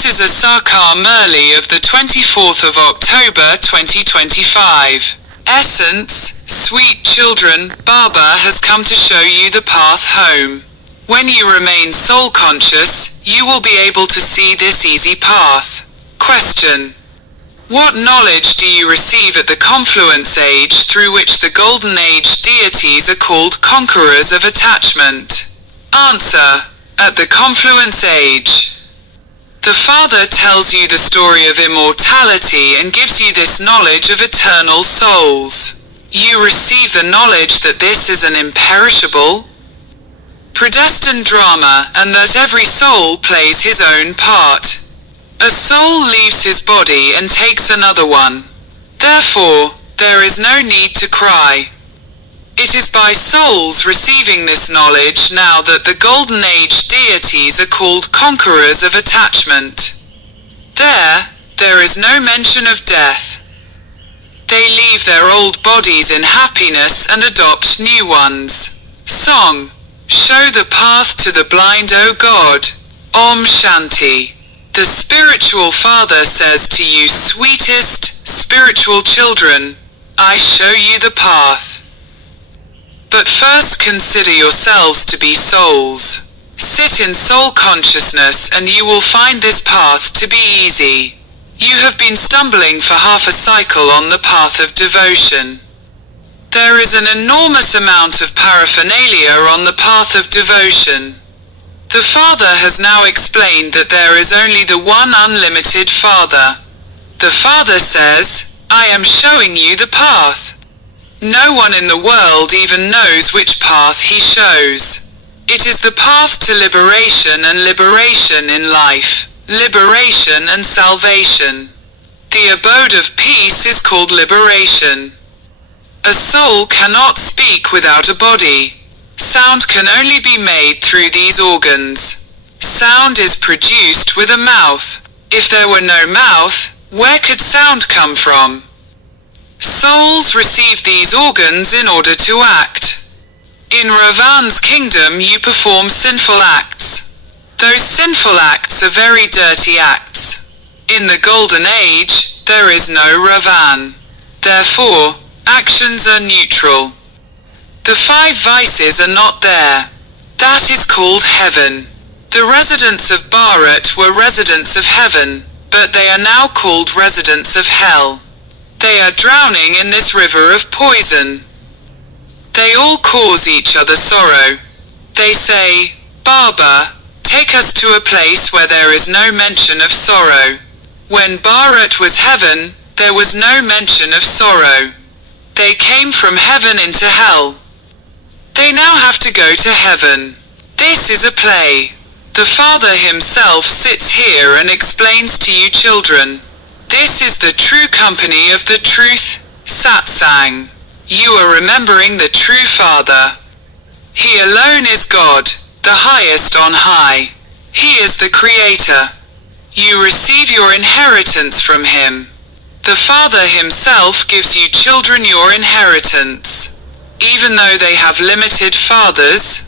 This is a Sakar Murli of the 24th of October 2025. Essence, sweet children, Baba has come to show you the path home. When you remain soul conscious, you will be able to see this easy path. Question. What knowledge do you receive at the confluence age through which the golden age deities are called conquerors of attachment? Answer. At the confluence age. The Father tells you the story of immortality and gives you this knowledge of eternal souls. You receive the knowledge that this is an imperishable, predestined drama and that every soul plays his own part. A soul leaves his body and takes another one. Therefore, there is no need to cry. It is by souls receiving this knowledge now that the Golden Age deities are called conquerors of attachment. There is no mention of death. They leave their old bodies in happiness and adopt new ones. Song. Show the path to the blind, O God. Om Shanti. The spiritual father says to you, sweetest, spiritual children, I show you the path. But first consider yourselves to be souls. Sit in soul consciousness and you will find this path to be easy. You have been stumbling for half a cycle on the path of devotion. There is an enormous amount of paraphernalia on the path of devotion. The Father has now explained that there is only the one unlimited Father. The Father says, I am showing you the path. No one in the world even knows which path he shows. It is the path to liberation and liberation in life, liberation and salvation. The abode of peace is called liberation. A soul cannot speak without a body. Sound can only be made through these organs. Sound is produced with a mouth. If there were no mouth, where could sound come from? Souls receive these organs in order to act. In Ravan's kingdom you perform sinful acts. Those sinful acts are very dirty acts. In the Golden Age, there is no Ravan. Therefore, actions are neutral. The 5 vices are not there. That is called heaven. The residents of Bharat were residents of heaven, but they are now called residents of hell. They are drowning in this river of poison. They all cause each other sorrow. They say, Baba, take us to a place where there is no mention of sorrow. When Bharat was heaven, there was no mention of sorrow. They came from heaven into hell. They now have to go to heaven. This is a play. The Father himself sits here and explains to you children. This is the true company of the truth, satsang. You are remembering the true Father. He alone is God, the highest on high. He is the Creator. You receive your inheritance from Him. The Father himself gives you children your inheritance. Even though they have limited fathers,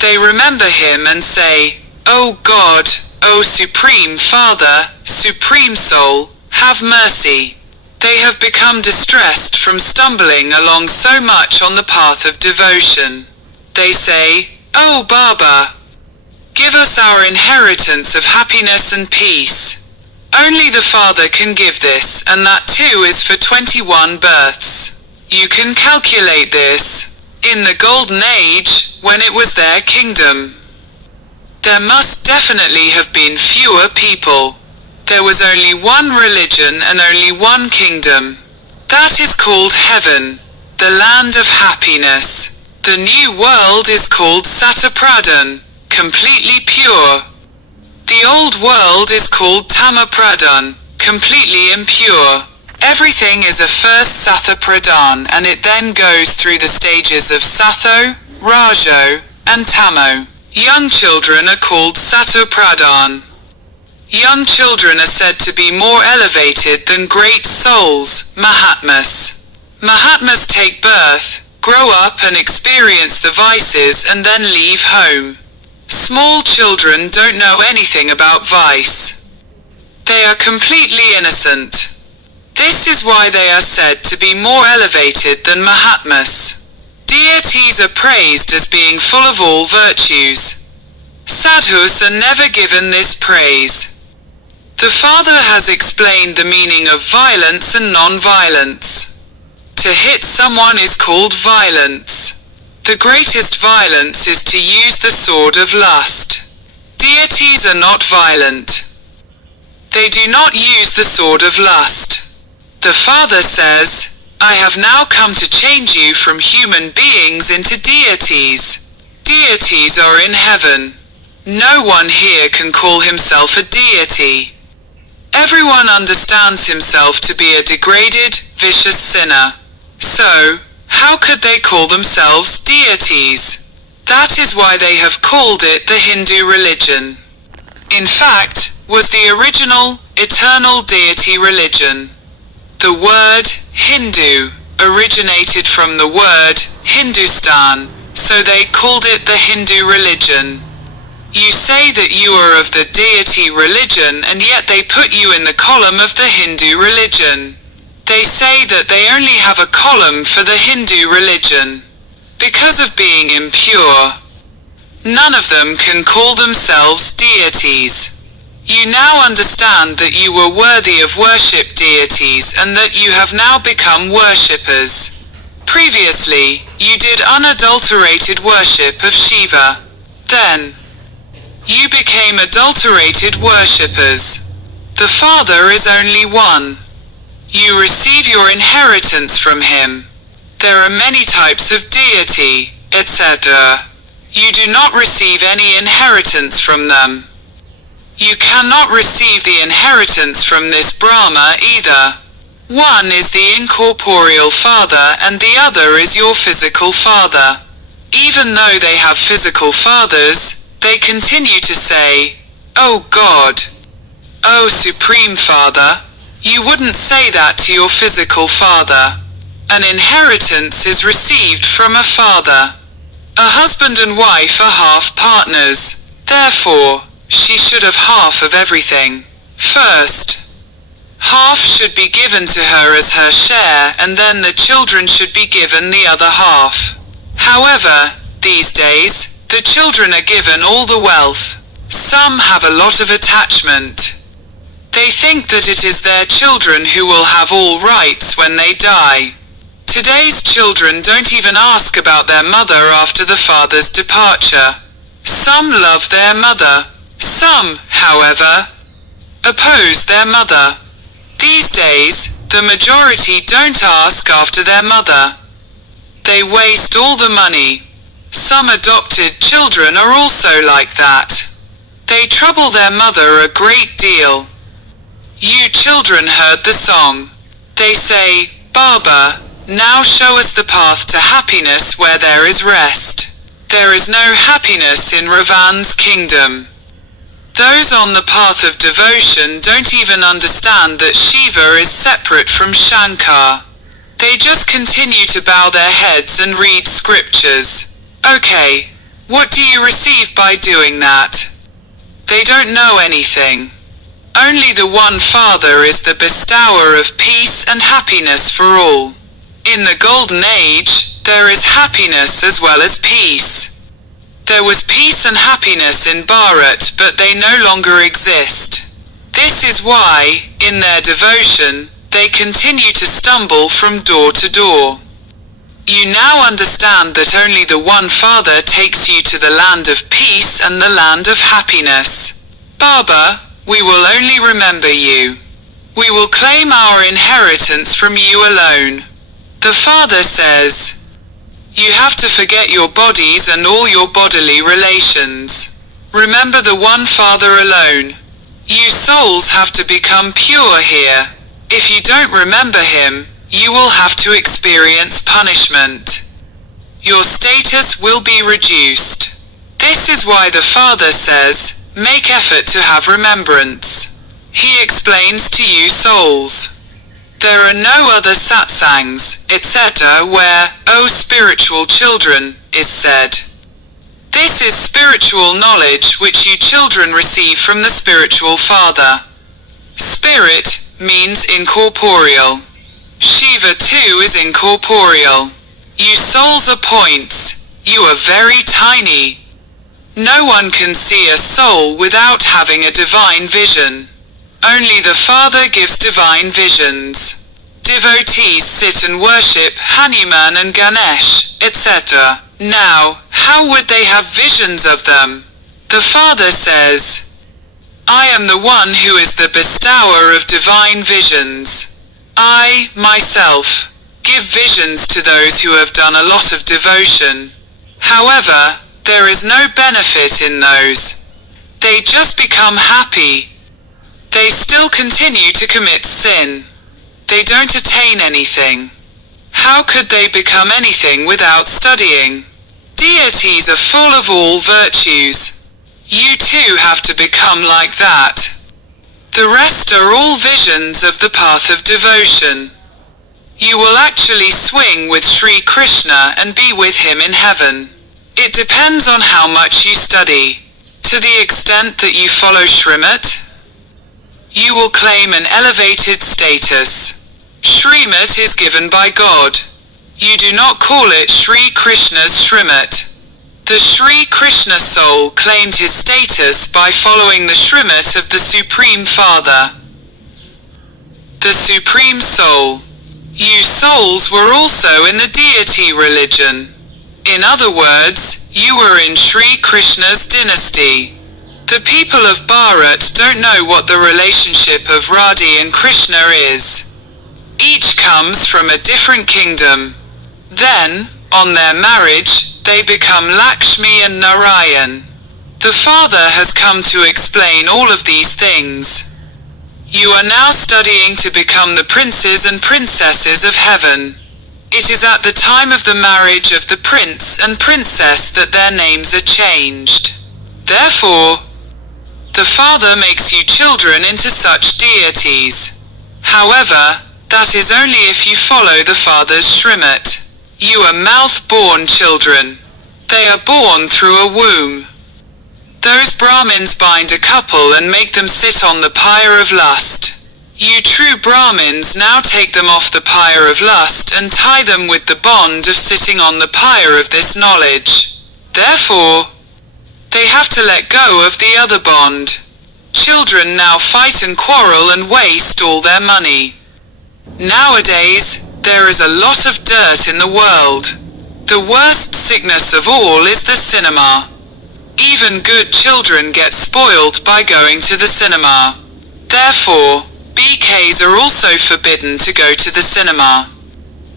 they remember Him and say, O God, O Supreme Father, Supreme Soul, have mercy. They have become distressed from stumbling along so much on the path of devotion. They say, O Baba, give us our inheritance of happiness and peace. Only the Father can give this, and that too is for 21 births. You can calculate this. In the Golden Age, when it was their kingdom, there must definitely have been fewer people. There was only one religion and only one kingdom. That is called heaven, the land of happiness. The new world is called Satapradhan, completely pure. The old world is called Tamapradhan, completely impure. Everything is a first Sathapradhan and it then goes through the stages of Satho, Rajo, and Tamo. Young children are called Satopradhan. Young children are said to be more elevated than great souls, Mahatmas. Mahatmas take birth, grow up and experience the vices and then leave home. Small children don't know anything about vice. They are completely innocent. This is why they are said to be more elevated than Mahatmas. Deities are praised as being full of all virtues. Sadhus are never given this praise. The Father has explained the meaning of violence and non-violence. To hit someone is called violence. The greatest violence is to use the sword of lust. Deities are not violent. They do not use the sword of lust. The Father says, I have now come to change you from human beings into deities. Deities are in heaven. No one here can call himself a deity. Everyone understands himself to be a degraded, vicious sinner. So, how could they call themselves deities? That is why they have called it the Hindu religion. In fact, was the original, eternal deity religion. The word, Hindu, originated from the word, Hindustan, so they called it the Hindu religion. You say that you are of the deity religion and yet they put you in the column of the Hindu religion. They say that they only have a column for the Hindu religion. Because of being impure, none of them can call themselves deities. You now understand that you were worthy of worship deities and that you have now become worshippers. Previously, you did unadulterated worship of Shiva. Then, you became adulterated worshippers. The Father is only one. You receive your inheritance from him. There are many types of deity, etc. You do not receive any inheritance from them. You cannot receive the inheritance from this Brahma either. One is the incorporeal father and the other is your physical father. Even though they have physical fathers, they continue to say, "Oh God, oh Supreme Father." You wouldn't say that to your physical father. An inheritance is received from a father. A husband and wife are half partners. Therefore, she should have half of everything. First, half should be given to her as her share and then the children should be given the other half. However, these days, the children are given all the wealth. Some have a lot of attachment. They think that it is their children who will have all rights when they die. Today's children don't even ask about their mother after the father's departure. Some love their mother. Some, however, oppose their mother. These days, the majority don't ask after their mother. They waste all the money. Some adopted children are also like that. They trouble their mother a great deal. You children heard the song. They say, "Baba, now show us the path to happiness where there is rest." There is no happiness in Ravan's kingdom. Those on the path of devotion don't even understand that Shiva is separate from Shankar. They just continue to bow their heads and read scriptures. Okay, what do you receive by doing that? They don't know anything. Only the one Father is the bestower of peace and happiness for all. In the Golden Age, there is happiness as well as peace. There was peace and happiness in Bharat, but they no longer exist. This is why, in their devotion, they continue to stumble from door to door. You now understand that only the one Father takes you to the land of peace and the land of happiness. Baba, we will only remember you. We will claim our inheritance from you alone. The Father says, you have to forget your bodies and all your bodily relations. Remember the one Father alone. You souls have to become pure here. If you don't remember him, you will have to experience punishment. Your status will be reduced. This is why the Father says, make effort to have remembrance. He explains to you souls. There are no other satsangs, etc. where, "O spiritual children," is said. This is spiritual knowledge which you children receive from the spiritual Father. Spirit means incorporeal. Shiva too is incorporeal. You souls are points. You are very tiny. No one can see a soul without having a divine vision. Only the Father gives divine visions. Devotees sit and worship Hanuman and Ganesh, etc. Now, how would they have visions of them? The Father says, I am the one who is the bestower of divine visions. I, myself, give visions to those who have done a lot of devotion. However, there is no benefit in those. They just become happy. They still continue to commit sin. They don't attain anything. How could they become anything without studying? Deities are full of all virtues. You too have to become like that. The rest are all visions of the path of devotion. You will actually swing with Sri Krishna and be with him in heaven. It depends on how much you study. To the extent that you follow Srimad, you will claim an elevated status. Srimad is given by God. You do not call it Sri Krishna's Srimad. The Sri Krishna soul claimed his status by following the Srimad of the Supreme Father. The Supreme Soul. You souls were also in the deity religion. In other words, you were in Sri Krishna's dynasty. The people of Bharat don't know what the relationship of Radha and Krishna is. Each comes from a different kingdom. Then, on their marriage, they become Lakshmi and Narayan. The Father has come to explain all of these things. You are now studying to become the princes and princesses of heaven. It is at the time of the marriage of the prince and princess that their names are changed. Therefore, the Father makes you children into such deities. However, that is only if you follow the Father's Srimad. You are mouth-born children. They are born through a womb. Those Brahmins bind a couple and make them sit on the pyre of lust. You true Brahmins now take them off the pyre of lust and tie them with the bond of sitting on the pyre of this knowledge. Therefore, they have to let go of the other bond. Children now fight and quarrel and waste all their money. Nowadays, there is a lot of dirt in the world. The worst sickness of all is the cinema. Even good children get spoiled by going to the cinema. Therefore, BKs are also forbidden to go to the cinema.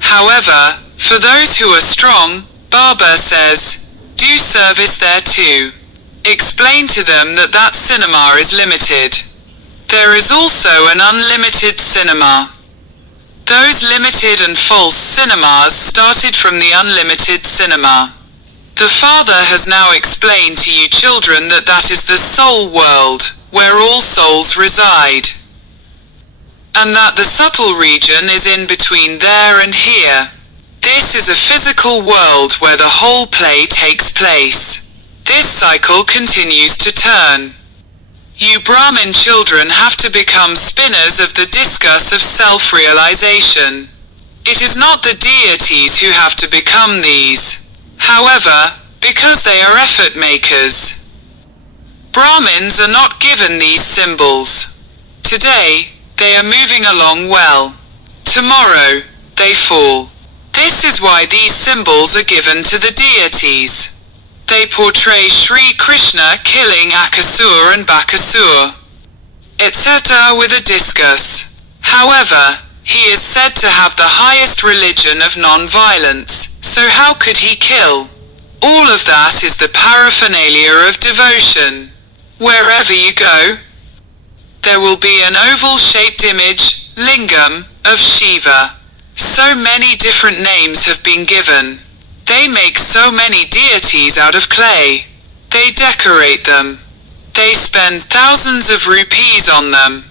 However, for those who are strong, Baba says, do service there too. Explain to them that that cinema is limited. There is also an unlimited cinema. Those limited and false cinemas started from the unlimited cinema. The Father has now explained to you children that that is the soul world, where all souls reside. And that the subtle region is in between there and here. This is a physical world where the whole play takes place. This cycle continues to turn. You Brahmin children have to become spinners of the discus of self-realization. It is not the deities who have to become these. However, because they are effort makers. Brahmins are not given these symbols. Today, they are moving along well. Tomorrow, they fall. This is why these symbols are given to the deities. They portray Sri Krishna killing Akasur and Bakasur, etc. with a discus. However, he is said to have the highest religion of non-violence, so how could he kill? All of that is the paraphernalia of devotion. Wherever you go, there will be an oval-shaped image, lingam, of Shiva. So many different names have been given. They make so many deities out of clay. They decorate them. They spend thousands of rupees on them.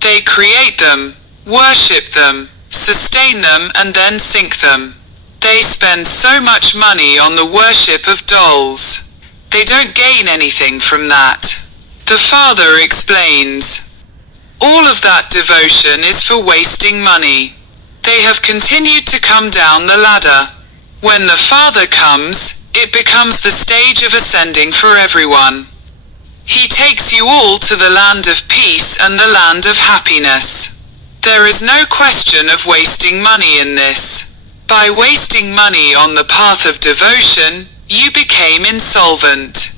They create them, worship them, sustain them and then sink them. They spend so much money on the worship of dolls. They don't gain anything from that. The Father explains, All of that devotion is for wasting money. They have continued to come down the ladder. When the Father comes, it becomes the stage of ascending for everyone. He takes you all to the land of peace and the land of happiness. There is no question of wasting money in this. By wasting money on the path of devotion, you became insolvent.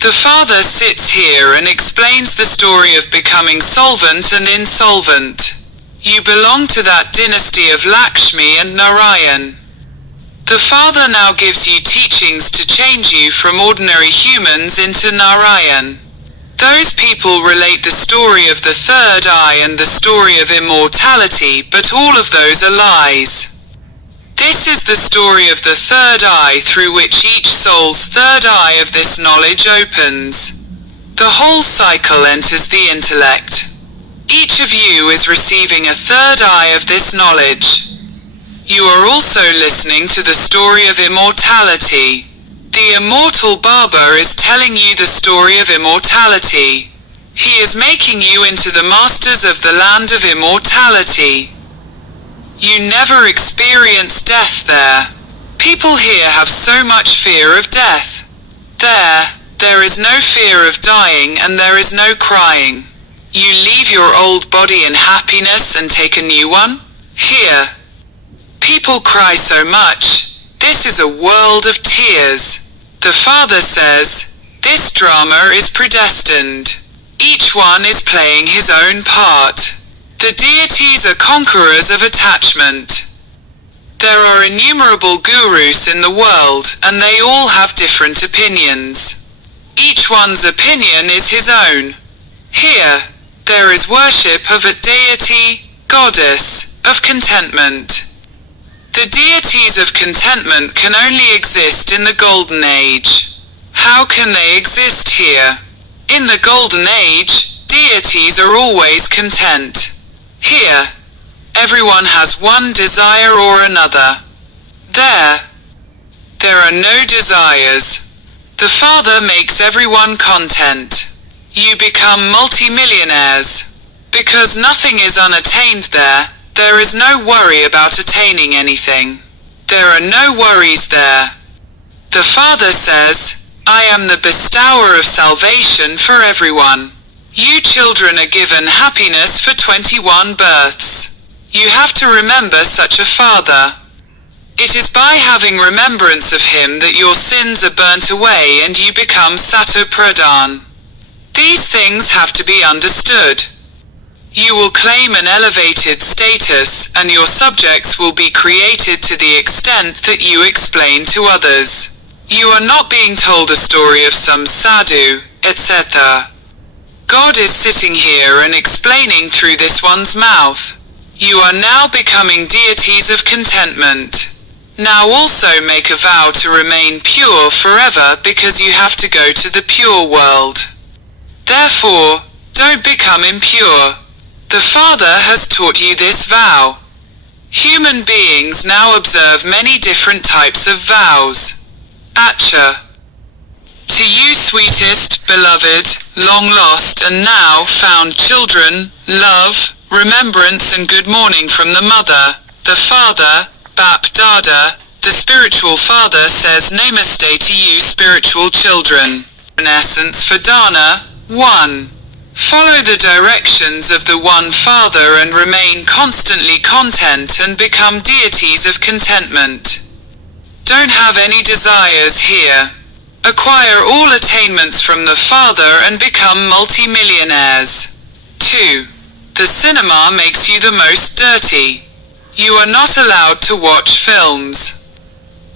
The Father sits here and explains the story of becoming solvent and insolvent. You belong to that dynasty of Lakshmi and Narayan. The Father now gives you teachings to change you from ordinary humans into Narayan. Those people relate the story of the third eye and the story of immortality, but all of those are lies. This is the story of the third eye through which each soul's third eye of this knowledge opens. The whole cycle enters the intellect. Each of you is receiving a third eye of this knowledge. You are also listening to the story of immortality. The immortal Baba is telling you the story of immortality. He is making you into the masters of the land of immortality. You never experience death there. People here have so much fear of death. There is no fear of dying and there is no crying. You leave your old body in happiness and take a new one? Here. People cry so much. This is a world of tears. The Father says, this drama is predestined. Each one is playing his own part. The deities are conquerors of attachment. There are innumerable gurus in the world, and they all have different opinions. Each one's opinion is his own. Here, there is worship of a deity, goddess, of contentment. The deities of contentment can only exist in the Golden Age. How can they exist here? In the Golden Age, deities are always content. Here, everyone has one desire or another. There are no desires. The Father makes everyone content. You become multi-millionaires. Because nothing is unattained there, there is no worry about attaining anything. There are no worries there. The Father says, I am the bestower of salvation for everyone. You children are given happiness for 21 births. You have to remember such a Father. It is by having remembrance of him that your sins are burnt away and you become Sato Pradhan. These things have to be understood. You will claim an elevated status, and your subjects will be created to the extent that you explain to others. You are not being told a story of some sadhu, etc. God is sitting here and explaining through this one's mouth. You are now becoming deities of contentment. Now also make a vow to remain pure forever because you have to go to the pure world. Therefore, don't become impure. The Father has taught you this vow. Human beings now observe many different types of vows. Acha. To you sweetest, beloved, long lost and now found children, love, remembrance and good morning from the Mother, the Father, Bap Dada, the spiritual Father says Namaste to you spiritual children. In essence for Dana, 1. Follow the directions of the One Father and remain constantly content and become deities of contentment. Don't have any desires here. Acquire all attainments from the Father and become multi-millionaires. 2. The cinema makes you the most dirty. You are not allowed to watch films.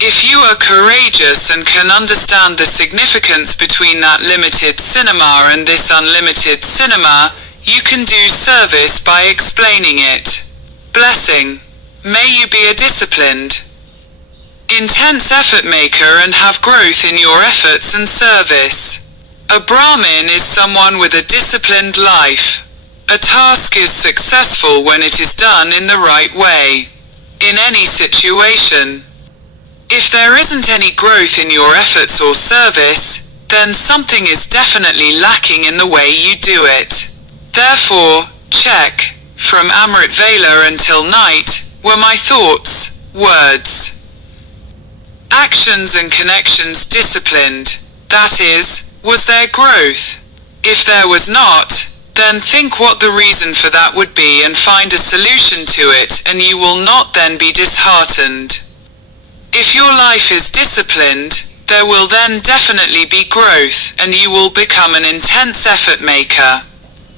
If you are courageous and can understand the significance between that limited cinema and this unlimited cinema, you can do service by explaining it. Blessing. May you be a disciplined, intense effort maker and have growth in your efforts and service. A Brahmin is someone with a disciplined life. A task is successful when it is done in the right way. In any situation. If there isn't any growth in your efforts or service, then something is definitely lacking in the way you do it. Therefore, Check. From Amrit Vela until night, were my thoughts, words, actions and connections disciplined? That is, was there growth? If there was not, then think what the reason for that would be and find a solution to it, and you will not then be disheartened. If your life is disciplined, there will then definitely be growth, and you will become an intense effort maker.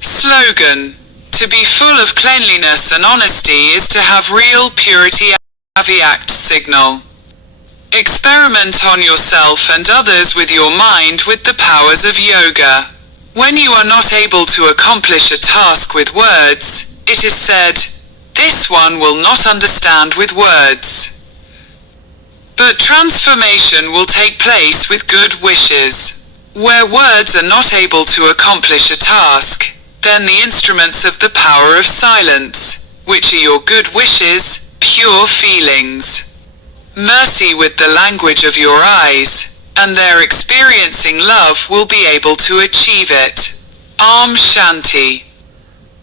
Slogan. To be full of cleanliness and honesty is to have real purity. Act signal. Experiment on yourself and others with your mind with the powers of yoga. When you are not able to accomplish a task with words, it is said, "This one will not understand with words." But transformation will take place with good wishes. Where words are not able to accomplish a task, then the instruments of the power of silence, which are your good wishes, pure feelings. Mercy with the language of your eyes, and their experiencing love will be able to achieve it. Om Shanti.